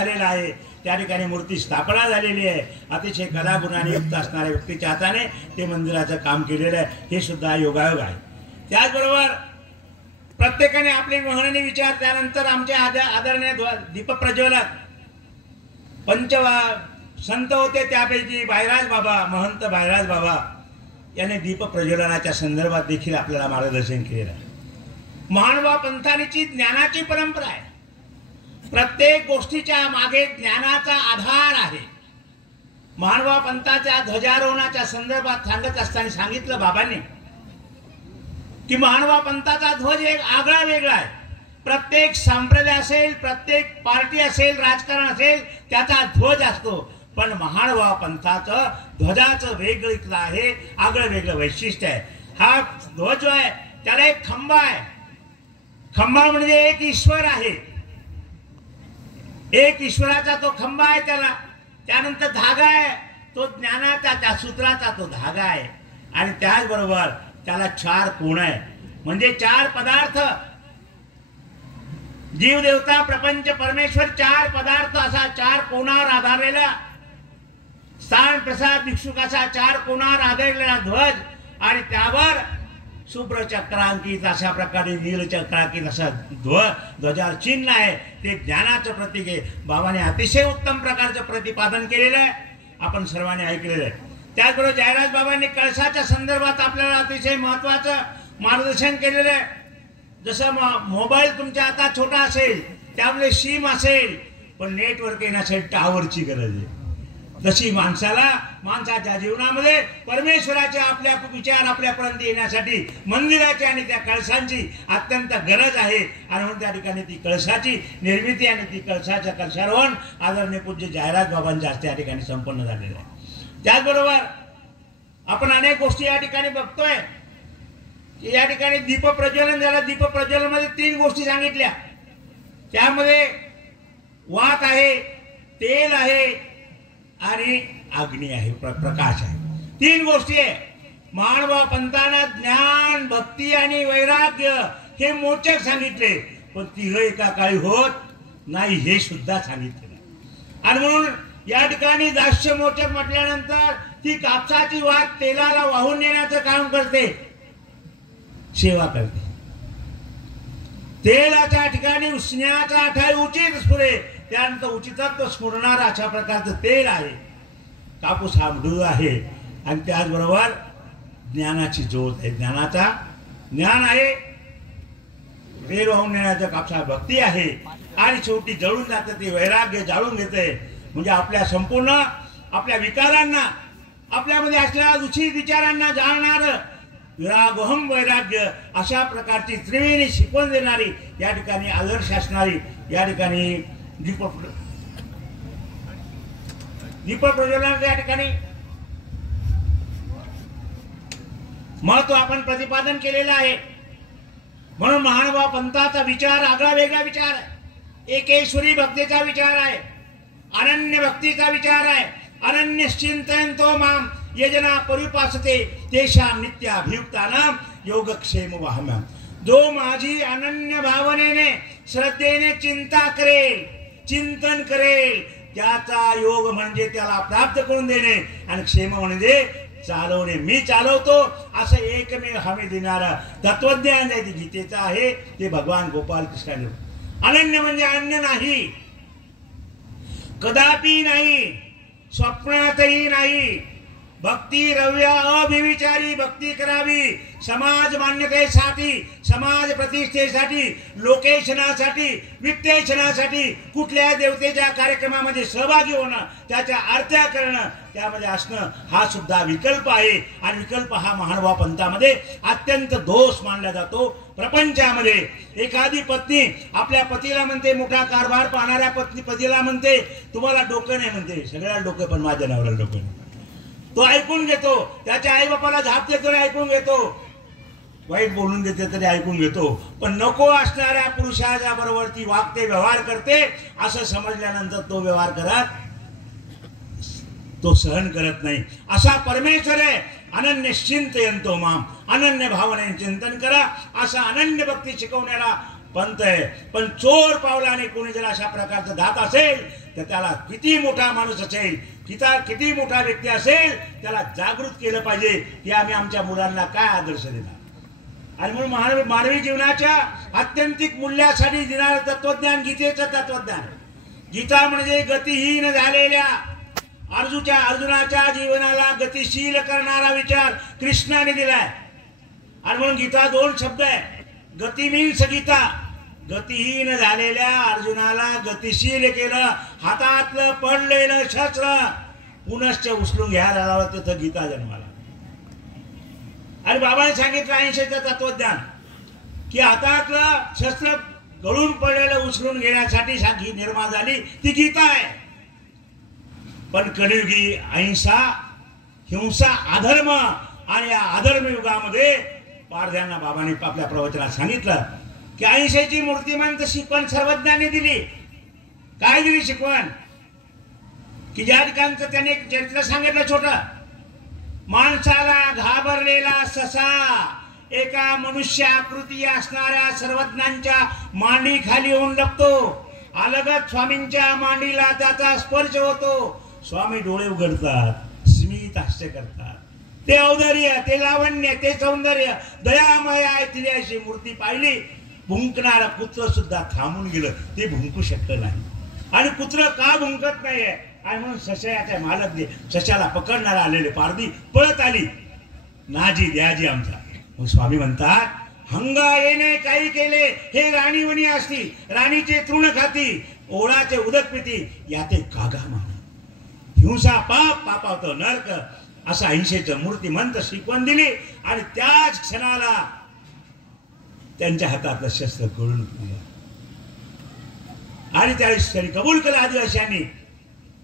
झालेला आहे। त्या ठिकाणी मूर्ती स्थापना झालेली आहे। अतिशय कलागुणाने युक्त असणाऱ्या व्यक्तीच्या हाताने ते मंदिराचं काम केलेलं आहे, हे सुद्धा योगायोग आहे। त्याचबरोबर प्रत्येकाने आपली महणीने विचार, त्यानंतर आमचे आदरणीय दीपप्रज्वलक संत होते, त्यापैकी बायराज बाबा, महंत बायराज बाबा याने दीपप्रज्वलनाच्या संदर्भात देखील आपल्याला मार्गदर्शन केलेलं आहे। महानुभाव पंथाची ज्ञानाची परंपरा आहे। प्रत्येक गोष्टीच्या मागे ज्ञानाचा आधार आहे। महानुभाव पंथाच्या ध्वजारोहणाच्या संदर्भात सांगत असताना सांगितलं बाबांनी की महानुभाव पंथाचा ध्वज एक आगळा वेगळा आहे। प्रत्येक संप्रदाय असेल, प्रत्येक पार्टी असेल, राजकारण असेल, त्याचा ध्वज असतो, पण महानुभाव पंथाचं ध्वजाचं वेगळं आहे, आगळं वेगळं वैशिष्ट्य आहे। हा ध्वज जो आहे त्याला एक खंबा आहे। खंबा म्हणजे एक ईश्वर आहे, एक ईश्वराचा तो खंबा आहे त्याला। त्यानंतर धागा आहे, तो ज्ञानाचा, त्या सूत्राचा तो धागा आहे। आणि त्याचबरोबर त्याला 4 कोण आहे, म्हणजे 4 पदार्थ, जीव देवता प्रपंच परमेश्वर 4 पदार्थ असा 4 कोणावर आधारलेला स्थान प्रसाद भिक्षुकाचा 4 कोणावर आधारलेला ध्वज, आणि त्यावर शुभ्र चक्रांकित अशा प्रकारे नील चक्रांकित असा ध्वजावर चिन्ह आहे। ते ज्ञानाचं प्रतीक आहे। बाबाने अतिशय उत्तम प्रकारचं प्रतिपादन केलेलं आहे, आपण सर्वांनी ऐकलेलं आहे। त्याचबरोबर जयराज बाबांनी कळसाच्या संदर्भात आपल्याला अतिशय महत्वाचं मार्गदर्शन केलेलं आहे। जसं मोबाईल तुमच्या हातात छोटा असेल, त्यामुळे सिम असेल, पण नेटवर्क येण्यासाठी टावरची गरज आहे। तशी माणसाच्या जीवनामध्ये परमेश्वराचे आपल्या विचार आपल्यापर्यंत येण्यासाठी मंदिराची आणि त्या कळसांची अत्यंत गरज आहे। आणि म्हणून त्या ठिकाणी ती कळसाची निर्मिती आणि ती कळसारोहण आदरणीय पूज्य जयराज बाबांच्या त्या ठिकाणी संपन्न झालेलं आहे। त्याचबरोबर आपण अनेक गोष्टी या ठिकाणी बघतोय की या ठिकाणी दीपप्रज्वलन झालं। दीपप्रज्वलनामध्ये 3 गोष्टी सांगितल्या, त्यामध्ये वात आहे, तेल आहे आणि अग्नी आहे, प्रकाश आहे। 3 गोष्टी आहे। महानुभाव पंथानं ज्ञान, भक्ती आणि वैराग्य हे मोचक सांगितले, पण तिघ एका काळी होत नाही हे सुद्धा सांगितले। आणि म्हणून या ठिकाणी दास्य मोचक म्हटल्यानंतर ती कापसाची वात तेलाला वाहून नेण्याचं काम करते, सेवा करते। तेलाच्या ठिकाणी स्नेहाचा अठाई उचित स्फुरे, त्यानंतर उचितत्व स्फुरणारा अशा प्रकारचं तेल आहे। कापूस हा मृदू आहे, आणि त्याचबरोबर ज्ञानाची ज्योत आहे। ज्ञान आहे, तेल वाहून नेण्याचं कापसा भक्ती आहे, आणि शेवटी जळून जातं ते वैराग्य जाळून घेते। म्हणजे आपल्या संपूर्ण आपल्या विकारांना, आपल्यामध्ये असलेल्या दूषित विचारांना जाणणारं विरागोहम वैराग्य अशा प्रकारची त्रिवेणी शिकवण देणारी, या ठिकाणी आदर्श असणारी, या ठिकाणी दीपप्रज्वलनाच्या या ठिकाणी महत्व आपण प्रतिपादन केलेलं आहे। म्हणून महानुभाव पंथाचा विचार आगळा वेगळा विचार आहे। एकेश्वरी भक्तीचा विचार आहे, अनन्य भक्तीचा विचार आहे। अनन्य चिंतयन्तो माम यजना परिपासते तेषां नित्याभियुक्तानां योगक्षेम वहाम्यहम्। जो माझी अनन्य भावनेने श्रद्धेने चिंता करेल, चिंतन करेल, त्याचा योग म्हणजे त्याला प्राप्त करून देणे, आणि क्षेम म्हणजे चालवणे। मी चालवतो असं एकमेव हमी देणारा तत्वज्ञान जे गीतेचं आहे ते भगवान गोपाल कृष्णाने। अनन्य म्हणजे अन्य नाही, कदापि नाही, स्वप्नातही नाही। भक्ती रव्य अभिविचारी भक्ती करावी, समाज मान्यतेसाठी, समाज प्रतिष्ठेसाठी, लोकेशनासाठी, वित्तेशनासाठी, कुठल्या देवतेच्या कार्यक्रमामध्ये सहभागी होणं, त्याच्या आरत्या करणं, त्यामध्ये असणं हा सुद्धा विकल्प आहे। आणि विकल्प हा महानुभाव पंथामध्ये अत्यंत दोष मानला जातो। प्रपंचामध्ये एखादी पत्नी आपल्या पतीला म्हणते, मोठा कारभार पाहणाऱ्या पतीला म्हणते, तुम्हाला डोकं नाही, म्हणते सगळ्या डोकं पण माझ्या नवऱ्याला डोकं नाही। तो ऐकून घेतो, त्याच्या आई बापाला झाप देतो, ऐकून घेतो, वाईट बोलून देते तरी ऐकून घेतो, पण नको असणाऱ्या पुरुषाच्या बरोबर ती वागते, व्यवहार करते, असं समजल्यानंतर तो व्यवहार तो सहन करत नाही। असा परमेश्वर आहे। अनन्य चिंतयन्तो माम, अनन्य भावनेने चिंतन करा, असा अनन्य भक्ती शिकवण्याला पंत आहे, पण चोर पावलाने कोणी जर अशा प्रकारचं जात असेल तर त्याला किती मोठा माणूस असेल, किती मोठा व्यक्ती असेल, त्याला जागृत केलं पाहिजे की आम्ही आमच्या मुलांना काय आदर्श देणार. आणि म्हणून मानवी जीवनाच्या आत्यंतिक मूल्यासाठी देणारं तत्वज्ञान गीतेचं तत्वज्ञान. गीता म्हणजे गतिहीन झालेल्या अर्जुनाच्या जीवनाला गतिशील करणारा विचार कृष्णाने दिलाय. आणि म्हणून गीता 2 शब्द आहे. गती मीन्स गीता. गतिहीन झालेल्या अर्जुनाला गतिशील केलं. हातातलं पडलेलं शस्त्र पुनश्च उचलून घ्यायला लावलं, तिथं गीता जन्माला. आणि बाबांनी सांगितलं 80चं तत्वज्ञान की हातातलं शस्त्र गळून पडलेलं उचलून घेण्यासाठी साखी निर्माण झाली ती गीता आहे. पण कलियुगी अहिंसा, हिंसा, अधर्म आणि या अधर्म युगामध्ये पारध्यांना बाबांनी आपल्या प्रवचनात सांगितलं की अहिंसेची मूर्तिमंत शिकवण सर्वज्ञांनी दिली. काय दिली शिकवण? की ज्या ठिकाणचं त्याने चरित्र सांगितलं छोटं. माणसाला घाबरलेला ससा एका मनुष्य आकृती असणाऱ्या सर्वज्ञांच्या मांडी खाली येऊन लपतो. अलगत स्वामींच्या मांडीला त्याचा स्पर्श होतो. स्वामी डोळे उघडतात, स्मित हास्य करतात. ते औदार्य, ते लावण्य, ते सौंदर्य, दयामय आहे तिने अशी मूर्ती पाहिली. भुंकणारा पुत्र सुद्धा थांबून गेलं, ते भुंकू शकलं नाही. आणि पुत्र का भुंकत नाहीये? आणि म्हणून सशाच्या मालक दे सशाला पकडणारा आलेले पारधी पळत आली. नाजी द्याजी आमचा. मग स्वामी म्हणतात हंगा येणे काही केले हे राणीवणी असती, राणीचे तृण खाती, ओळाचे उदक पिती, याते कागा माने. हिंसा पाप, पापावतो नरक, असा अहिंसेचं मूर्तिमंत शिकवण दिली. आणि त्याच क्षणाला त्यांच्या हातातलं शस्त्र गळून गेलं. आणि त्यावेळेस त्यांनी कबूल केलं. आदिवासीयांनी,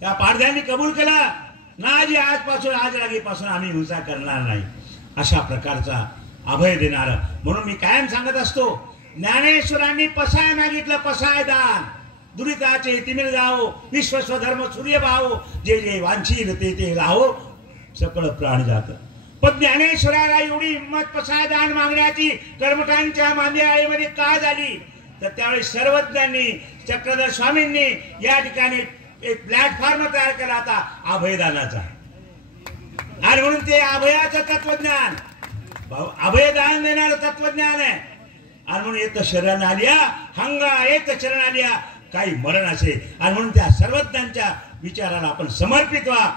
त्या पारध्यांनी कबूल केलं नाजी आजपासून, आज लागेपासून आम्ही हिंसा करणार नाही. अशा प्रकारचा अभय देणार. म्हणून मी कायम सांगत असतो, ज्ञानेश्वरांनी पसाय मागितलं, पसाय दान. दुरिताचे तिमिर जावो, विश्वस्वधर्म सूर्य भावो, जे जे वांछील ते ते लावो, सकळ प्राण जात. पण ज्ञानेश्वराला एवढी हिंमत पसाय दान मागण्याची कर्मठांच्या मांदियाळीमध्ये का झाली? तर त्यावेळी सर्वज्ञांनी, चक्रधर स्वामींनी या ठिकाणी एक प्लॅटफॉर्म तयार केला होता अभयदानाचा. आणि म्हणून ते अभयाचं तत्वज्ञान, अभयदान देणारं तत्वज्ञान आहे. आणि म्हणून येत शरण आलिया हंगा, येत शरण आलिया काही मरण असे. आणि म्हणून त्या सर्वज्ञांच्या विचाराला आपण समर्पित व्हा.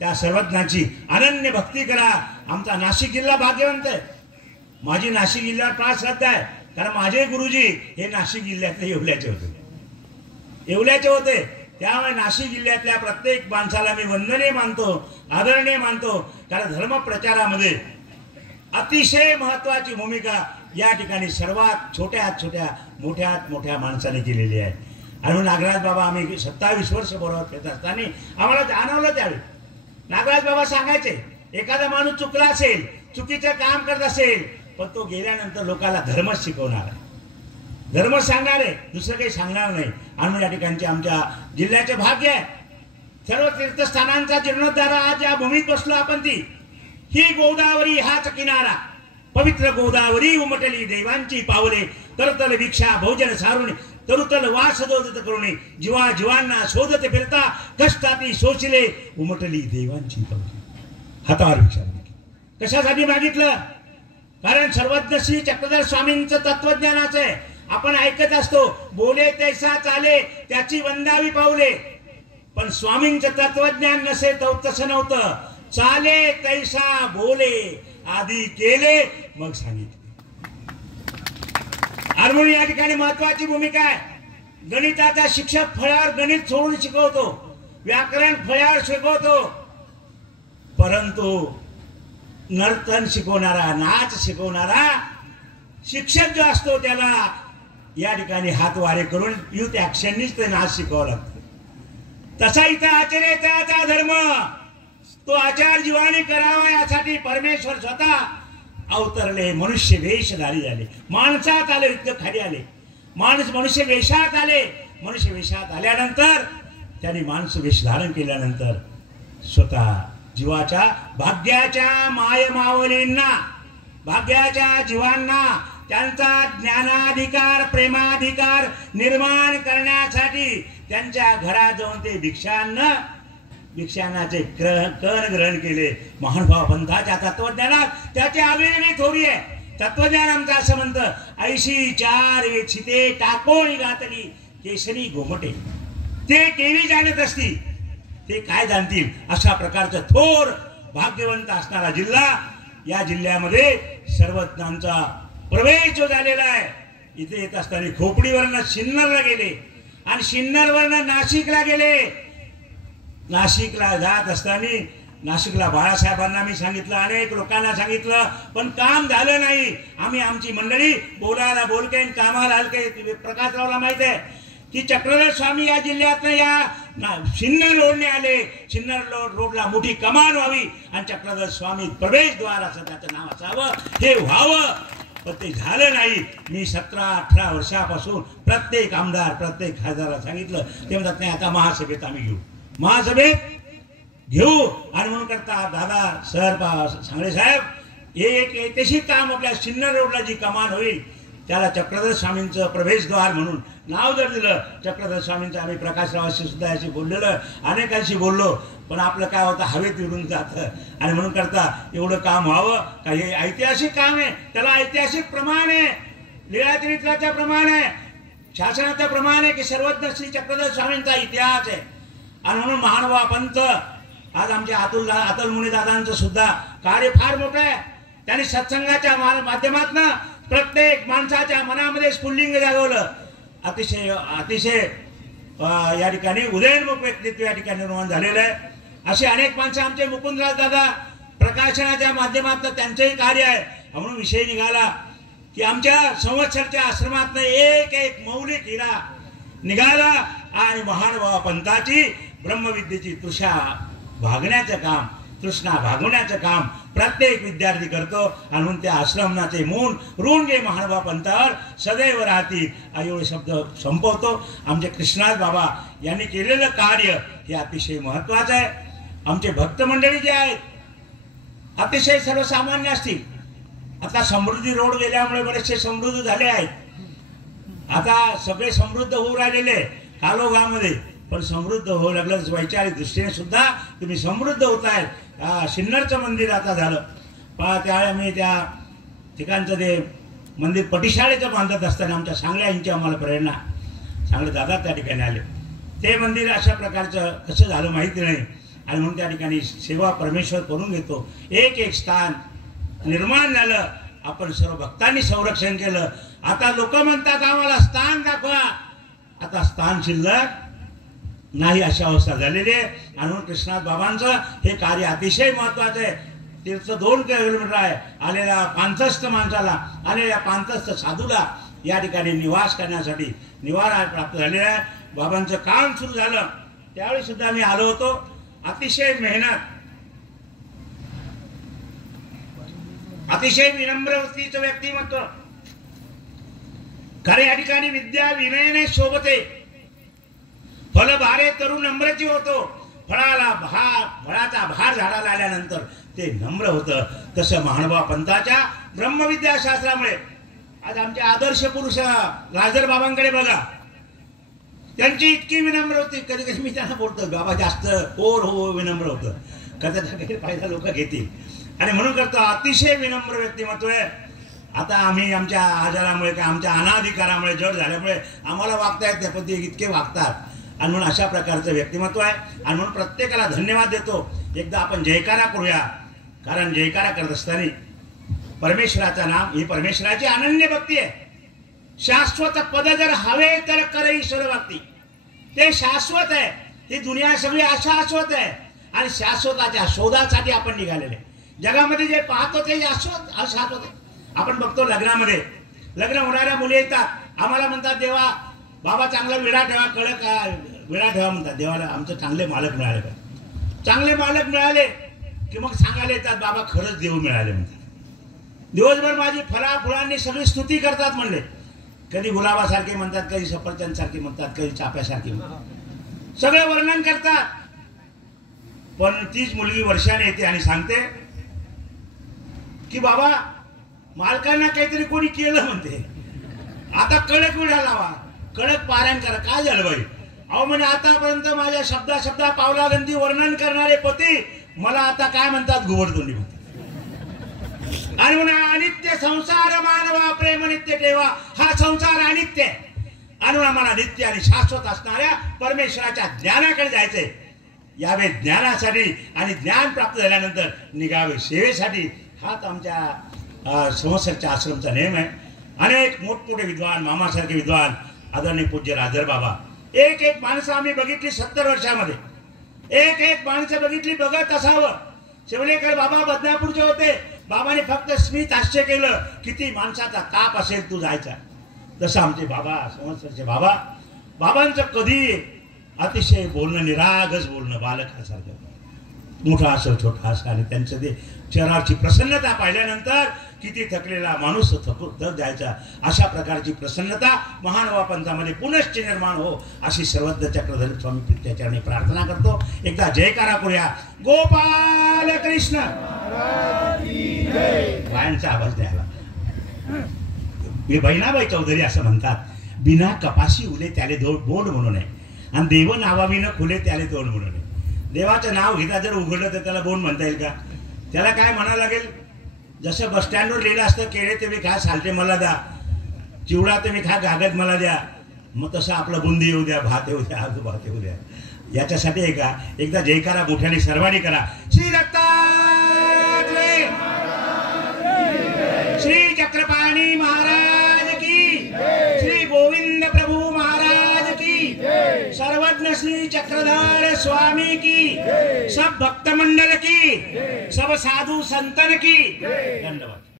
त्या सर्वज्ञांची अनन्य भक्ती करा. आमचा नाशिक जिल्हा भाग्यवंत आहे. माझी नाशिक जिल्ह्यावर फार श्रद्धा आहे. कारण माझे गुरुजी हे नाशिक जिल्ह्यातले येवल्याचे होते. त्यामुळे नाशिक जिल्ह्यातल्या प्रत्येक माणसाला मी वंदनीय मानतो, आदरणीय मानतो. कारण धर्म प्रचारामध्ये अतिशय महत्वाची भूमिका या ठिकाणी सर्वात छोट्यात मोठ्या माणसाने केलेली आहे. आणि म्हणून नागराज बाबा, आम्ही 27 वर्ष बरोबर खेळत असताना आम्हाला जाणवलं त्यावेळी नागराज बाबा सांगायचे, एखादा माणूस चुकला असेल, चुकीचं काम करत असेल, पण तो गेल्यानंतर लोकांना धर्मच शिकवणार आहे, धर्म सांगणार आहे, दुसरं काही सांगणार नाही. आणि या ठिकाणचे आमच्या जिल्ह्याचे भाग्य आहे. सर्व तीर्थस्थानांचा जीर्णोद्धार आज या भूमीत बसलो आपण. ती ही गोदावरी हाच किनारा, पवित्र गोदावरी उमटली देवांची पावले, करतल भिक्षा भोजन सारुणी, तरुतल वास दोदत करुणे, जीवा जीवांना शोधत फिरता कष्टाती शोषले, उमटली देवांची पावले. हातावर भिक्षा कशासाठी मागितलं? कारण सर्वज्ञ श्री चक्रधर स्वामींचं तत्वज्ञानाचं आहे. आपण ऐकत असतो, बोले तैसा चाले त्याची वंदावी पावले. पण स्वामींचं तत्वज्ञान नसे तर तसं नव्हतं. चाले तैसा बोले, आधी केले मग सांगितले. आणि म्हणून या ठिकाणी महत्वाची भूमिका आहे. गणिताचा शिक्षक फळ्यावर गणित सोडून शिकवतो, व्याकरण फळ्यावर शिकवतो. परंतु नर्तन शिकवणारा, नाच शिकवणारा शिक्षक जो असतो त्याला या ठिकाणी हात वारे करून युथ ऍक्शननीच ते नाच शिकवावं लागतं. तसा इथं आचर्याचा धर्म तो आचार जीवाने करावा यासाठी परमेश्वर स्वतः अवतरले, मनुष्य वेशधारी झाले, माणसात आले, युद्ध खाली आले, मनुष्य वेशात आले. मनुष्य वेशात आल्यानंतर त्यांनी माणूस वेश धारण केल्यानंतर स्वतः जीवाच्या भाग्याच्या माय मावलींना, भाग्याच्या जीवांना त्यांचा ज्ञानाधिकार प्रेमाधिकार निर्माण करण्यासाठी त्यांच्या घरात जाऊन ते भिक्षांनाचे कण ग्रहण केले. महानुभाव पंथाच्या तत्वज्ञानात त्याची आगळी थोडी आहे. तत्वज्ञान आमचं असं म्हणतं, ऐशी चार वेचिते टाकोणी घातली केशरी घोमटे. ते केवी जाणत असती ते काय जाणतील. अशा प्रकारचं थोर भाग्यवंत असणारा जिल्हा, या जिल्ह्यामध्ये सर्वज्ञांचा प्रवेश जो झालेला आहे. इथे येत असताना खोपडीवरनं सिन्नरला गेले आणि सिन्नरवरनं नाशिकला गेले. नाशिकला जात असताना नाशिकला बाळासाहेबांना मी सांगितलं, अनेक लोकांना सांगितलं, पण काम झालं नाही. आमची मंडळी बोलायला बोलके कामाला हलके. प्रकाशरावला माहित आहे की चक्रधर स्वामी या जिल्ह्यातनं या सिन्नर रोडने आले. सिन्नर रोडला मोठी कमान व्हावी आणि चक्रधर स्वामी प्रवेशद्वार असं त्याचं नाव असावं, हे व्हावं, पण ते झालं नाही. मी 17-18 वर्षापासून प्रत्येक आमदार प्रत्येक खासदाराला सांगितलं. ते म्हणतात नाही, आता महासभेत आम्ही घेऊ, महासभेत घेऊ. आणि म्हणून करता दादा सांगळे साहेब एक ऐतिहासिक काम आपल्या सिन्नर रोडला जी कमान होईल त्याला चक्रधर स्वामींचं प्रवेशद्वार म्हणून नाव जर दिलं. चक्रधर स्वामींचं आम्ही प्रकाशरावाशी सुद्धा याशी बोललेलं, अनेकांशी बोललो, पण आपलं काय होतं हवेत विरून जातं. आणि म्हणून करता एवढं काम व्हावं का, हे ऐतिहासिक काम आहे, त्याला ऐतिहासिक प्रमाण आहे, लीळाचरित्राचं प्रमाण आहे, शासनाचं प्रमाण आहे की सर्वज्ञ श्री चक्रधर स्वामींचा इतिहास आहे. आणि म्हणून महानुभाव पंथ आज आमच्या अतुल मुनी दादांचं सुद्धा कार्य फार मोठं आहे. त्यांनी सत्संगाच्या माध्यमातून प्रत्येक माणसाच्या मनामध्ये स्फुल्लिंग जागवलं. अतिशय या ठिकाणी उदयनमुख व्यक्तित्व या ठिकाणी निर्माण झालेलं आहे. असे अनेक माणसं आमचे मुकुंदराज दादा प्रकाशनाच्या माध्यमातून त्यांचंही कार्य आहे. म्हणून विषय निघाला की आमच्या संवत्सरच्या आश्रमातनं एक मौलिक हिरा निघाला आणि महानुभाव पंथाची ब्रह्मविद्येची तृष्णा भागवण्याचं काम प्रत्येक विद्यार्थी करतो. आणि म्हणून त्या आश्रमाचे ऋण जे महानुभाव पंथावर सदैव राहतील. एवढे शब्द संपवतो. आमचे कृष्णाज बाबा यांनी केलेलं कार्य हे अतिशय महत्वाचं आहे. आमचे भक्त मंडळी जे आहेत अतिशय सर्वसामान्य असतील. आता समृद्धी रोड गेल्यामुळे बरेचसे समृद्ध झाले आहेत. आता सगळे समृद्ध होऊ राहिलेले कालोगामध्ये, पण समृद्ध होऊ लागलं वैचारिक दृष्टीने सुद्धा तुम्ही समृद्ध होताय. सिन्नरचं मंदिर आता झालं पहा. त्यावेळी आम्ही त्या ठिकाणचं ते मंदिर पटिशाळेचं बांधत असताना आमच्या सांगल्या यांची आम्हाला प्रेरणा, सांगले दादा त्या ठिकाणी आले. ते मंदिर अशा प्रकारचं कसं झालं माहिती नाही. आणि म्हणून त्या ठिकाणी सेवा परमेश्वर करून घेतो. एक स्थान निर्माण झालं. आपण सर्व भक्तांनी संरक्षण केलं. आता लोक म्हणतात आम्हाला स्थान दाखवा, आता स्थान शिल्लक नाही अशी अवस्था झालेली आहे. आणि म्हणून कृष्णात बाबांचं हे कार्य अतिशय महत्वाचं आहे. तीर्थ 2 किलोमीटर आहे. आलेल्या पांचस्थ माणसाला, आलेल्या पांचस्थ साधूला या ठिकाणी निवास करण्यासाठी निवारा प्राप्त झालेला आहे. बाबांचं काम सुरू झालं त्यावेळी सुद्धा मी आलो होतो. अतिशय मेहनत, अतिशय विनम्र वृत्तीचं व्यक्तिमत्व. खरे या ठिकाणी विद्या विनयने शोभते. फल भारे तरुण नम्रची होतो. फळाचा भार झाडाला आल्यानंतर ते नम्र होतं. तसं महानुभाव पंथाच्या ब्रह्मविद्याशास्त्रामुळे आज आमचे आदर्श पुरुष राजर बाबांकडे बघा, त्यांची इतकी विनम्र होती. कधी कधी मी त्यांना बोलतो बाबा जास्त कोर हो विनम्र होतं, कदाचित काही फायदा लोक घेतील. आणि म्हणून करतो अतिशय विनम्र व्यक्तिमत्व आहे. आता आम्ही आमच्या आजारामुळे किंवा आमच्या अनाधिकारामुळे जड झाल्यामुळे आम्हाला वागता येत नाही, पण ते इतके वागतात. आणि म्हणून अशा प्रकारचं व्यक्तिमत्व आहे. आणि म्हणून प्रत्येकाला धन्यवाद देतो. एकदा आपण जयकारा करूया, कारण जयकारा करत असताना परमेश्वराचं नाम ही परमेश्वराची अनन्य भक्ती आहे. शाश्वत पद जर हवे तर कर ईश्वर भक्ती. ते शाश्वत आहे. ही दुनिया सगळी अशाश्वत आहे आणि शाश्वताच्या शोधासाठी आपण निघालेले. जगामध्ये जे पाहतो ते अशाश्वत आहे. आपण बघतो लग्नामध्ये लग्न होणाऱ्या मुली येतात, आम्हाला म्हणतात देवा बाबा चांगला विडा ठेवा, कडक विडा ठेवा म्हणतात. देवाला आमचं चांगले मालक मिळाले पाहिजे. चांगले मालक मिळाले की मग सांगायला येतात बाबा खरंच देव मिळाले म्हणतात. दिवसभर माझी फळाफुळांनी सगळी स्तुती करतात म्हणले. कधी गुलाबासारखे म्हणतात, कधी सफरचंद सारखे म्हणतात, कधी चाप्यासारखे म्हणतात, सगळं वर्णन करतात. पण तीच मुलगी वर्षाने येते आणि सांगते की बाबा मालकांना काहीतरी कोणी केलं म्हणते, आता कडक विडा लावा, कडक पारायण करा. काय झालं बाई? अहो म्हणे आतापर्यंत माझ्या शब्दा पावलागंती वर्णन करणारे पती मला आता काय म्हणतात, घुबडतोंडी म्हणतात. आणि म्हणा अनित्य संसार मानवा प्रेम नित्य ठेवा. हा संसार अनित्य आणि मला नित्य आणि शाश्वत असणाऱ्या परमेश्वराच्या ज्ञानाकडे जायचंय. यावे ज्ञानासाठी आणि ज्ञान प्राप्त झाल्यानंतर निघावे सेवेसाठी. हाच आमच्या संवत्सरच्या आश्रमचा नेम आहे. अनेक मोठमोठे विद्वान, मामासारखे विद्वान, आदरणीय पूज्य राजर बाबा, एक एक माणसं आम्ही बघितली 70 वर्षामध्ये, एक एक माणसं बघितली. बघत असावं. शिवलेकर बाबा बदनापूरचे होते. बाबाने फक्त स्मित हास्य केलं, किती माणसाचा ताप असेल तू जायचा. तसं आमचे बाबा, संवत्सरचे बाबा, बाबांचं कधी अतिशय बोलणं, निरागस बोलणं, बालकासारखं, मोठा असं छोटा असं. आणि त्यांचं ते चेहऱ्यावरची प्रसन्नता पाहिल्यानंतर किती थकलेला माणूस थक जायचा. अशा प्रकारची प्रसन्नता महानुभाव पंथामध्ये पुनश्च निर्माण हो अशी सर्वज्ञ चक्रधर स्वामी त्याच्याने प्रार्थना करतो. एकदा जयकारा करूया. गोपाल कृष्ण बायांचा आवाज द्यायला. हे बहिणाबाई चौधरी असं म्हणतात, बिना कपाशी उले त्याले बोंड म्हणू नये आणि देव नावाविनं खुले त्याले तोंड म्हणू नये. देवाचं नाव घेता जर उघडलं तर त्याला बोंड म्हणता येईल का? त्याला काय म्हणावं लागेल? जसं बस स्टँडवर लिहिलं असतं, केळे तुम्ही खा, सालटे मला द्या, चिवडा तुम्ही खा, गागद मला द्या. मग तसं आपलं बुंदी येऊ द्या, भात येऊ द्या, आजू भात येऊ द्या. याच्यासाठी आहे का? एकदा जयकारा मोठ्याने सर्वांनी करा. श्री दत्तात्रय, श्री चक्रपाणी महाराज की, श्री गोविंद प्रभु महाराज की, सर्वज्ञ श्री चक्रधर स्वामी की, सब भक्त मंडल की, सब साधु संतन की. धन्यवाद.